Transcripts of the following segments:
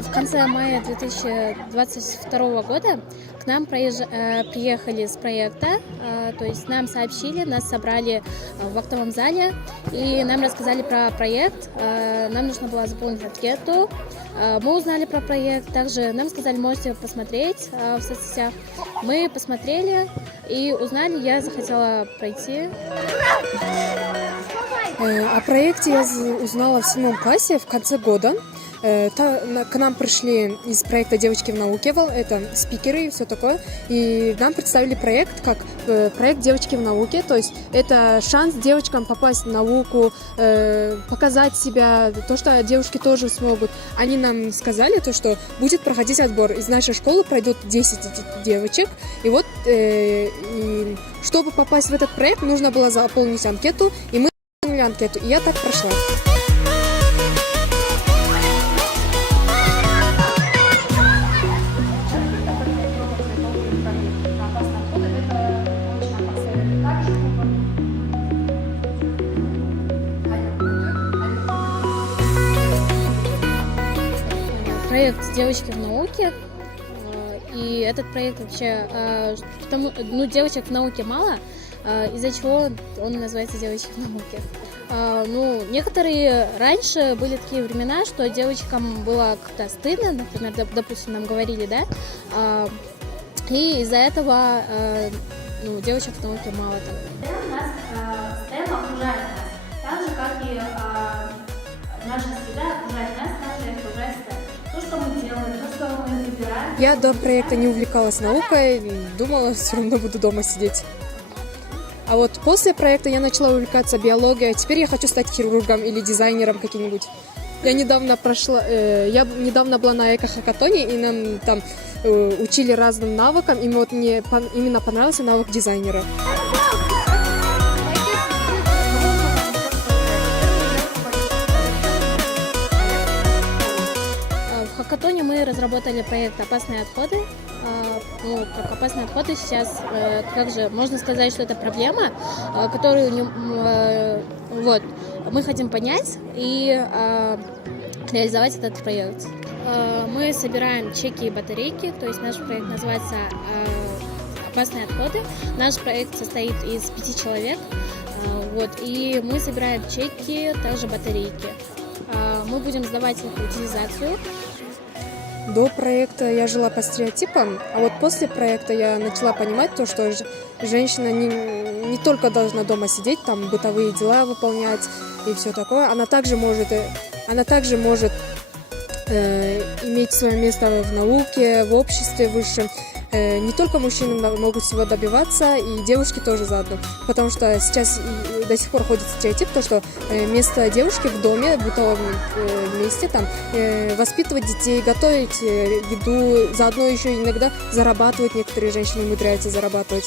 В конце мая 2022 года к нам приехали с проекта, то есть нам сообщили, нас собрали в актовом зале и нам рассказали про проект. Нам нужно было заполнить анкету, мы узнали про проект, также нам сказали, можете посмотреть в соцсетях. Мы посмотрели и узнали, я захотела пройти. О проекте я узнала в 7 классе в конце года. К нам пришли из проекта «Девочки в науке», это спикеры и все такое, и нам представили проект как проект «Девочки в науке», то есть это шанс девочкам попасть в науку, показать себя, то, что девушки тоже смогут. Они нам сказали, то, что будет проходить отбор. Из нашей школы пройдет 10 девочек, и вот и чтобы попасть в этот проект, нужно было заполнить анкету, и мы заполнили анкету, и я так прошла. Проект «Девочки в науке», и этот проект вообще, девочек в науке мало, из-за чего он называется «Девочки в науке». Некоторые раньше были такие времена, что девочкам было как-то стыдно, например, допустим, нам говорили, да, и из-за этого девочек в науке мало там. У нас STEM окружает нас, так же, как и наша среда окружает нас, также и окружает STEM. То, что мы делаем, то, что мы выбираем. Я до проекта не увлекалась наукой, думала, все равно буду дома сидеть. А вот после проекта я начала увлекаться биологией, теперь я хочу стать хирургом или дизайнером каким-нибудь. Я недавно была на эко-хакатоне, и нам там учили разным навыкам, и вот мне именно понравился навык дизайнера. В хакатоне мы разработали проект «Опасные отходы». Как опасные отходы сейчас, можно сказать, что это проблема, которую мы хотим понять и реализовать этот проект. Мы собираем чеки и батарейки, то есть наш проект называется «Опасные отходы». Наш проект состоит из 5 человек, и мы собираем чеки, также батарейки. Мы будем сдавать их в утилизацию. До проекта я жила по стереотипам, а вот после проекта я начала понимать то, что женщина не только должна дома сидеть, там бытовые дела выполнять и все такое, она также может иметь свое место в науке, в обществе высшем. Не только мужчины могут всего добиваться, и девушки тоже заодно. Потому что сейчас до сих пор ходит стереотип, то, что место девушки в доме, в бытовом месте, там, воспитывать детей, готовить еду, заодно еще иногда зарабатывать, некоторые женщины умудряются зарабатывать.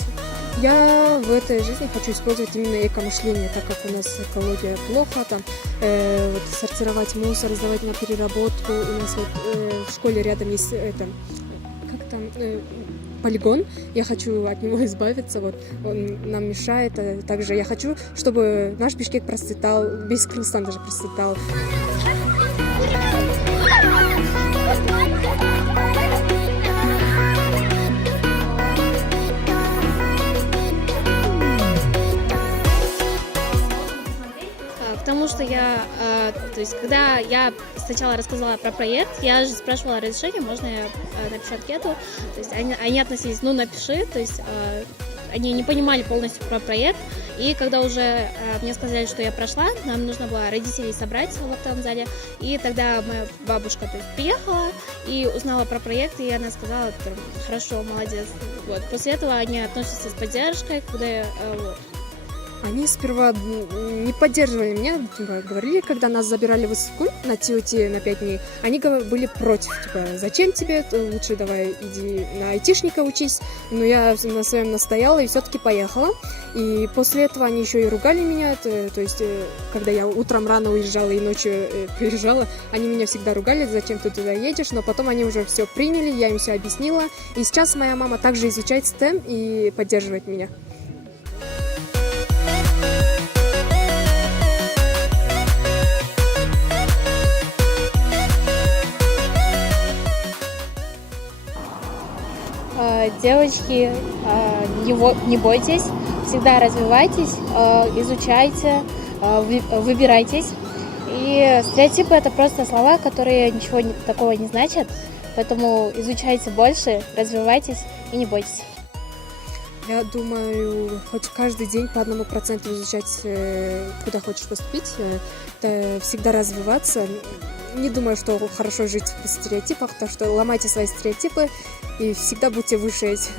Я в этой жизни хочу использовать именно эко-мышление, так как у нас экология плохо, там, сортировать мусор, сдавать на переработку. У нас в школе рядом есть полигон, я хочу от него избавиться, он нам мешает. Также я хочу, чтобы наш Бишкек процветал, весь Кыргызстан даже процветал. Потому что когда я сначала рассказала про проект, я же спрашивала разрешение, можно я напишу анкету, то есть они относились, напиши, то есть они не понимали полностью про проект, и когда уже мне сказали, что я прошла, нам нужно было родителей собрать в актовом зале, и тогда моя бабушка приехала и узнала про проект, и она сказала, хорошо, молодец. После этого они относятся с поддержкой, Они сперва не поддерживали меня, говорили, когда нас забирали в ИСКУ на ТОТ на 5 дней, они были против, зачем тебе, лучше давай иди на айтишника учись, но я на своем настояла и все-таки поехала, и после этого они еще и ругали меня, то есть, когда я утром рано уезжала и ночью приезжала, они меня всегда ругали, зачем ты туда едешь, но потом они уже все приняли, я им все объяснила, и сейчас моя мама также изучает STEM и поддерживает меня. девочки, не бойтесь, всегда развивайтесь, изучайте, выбирайтесь. И стереотипы — это просто слова, которые ничего такого не значат, поэтому изучайте больше, развивайтесь и не бойтесь. Я думаю, хоть каждый день по 1% изучать, куда хочешь поступить, это всегда развиваться. Не думаю, что хорошо жить в стереотипах, так что ломайте свои стереотипы и всегда будьте выше этих.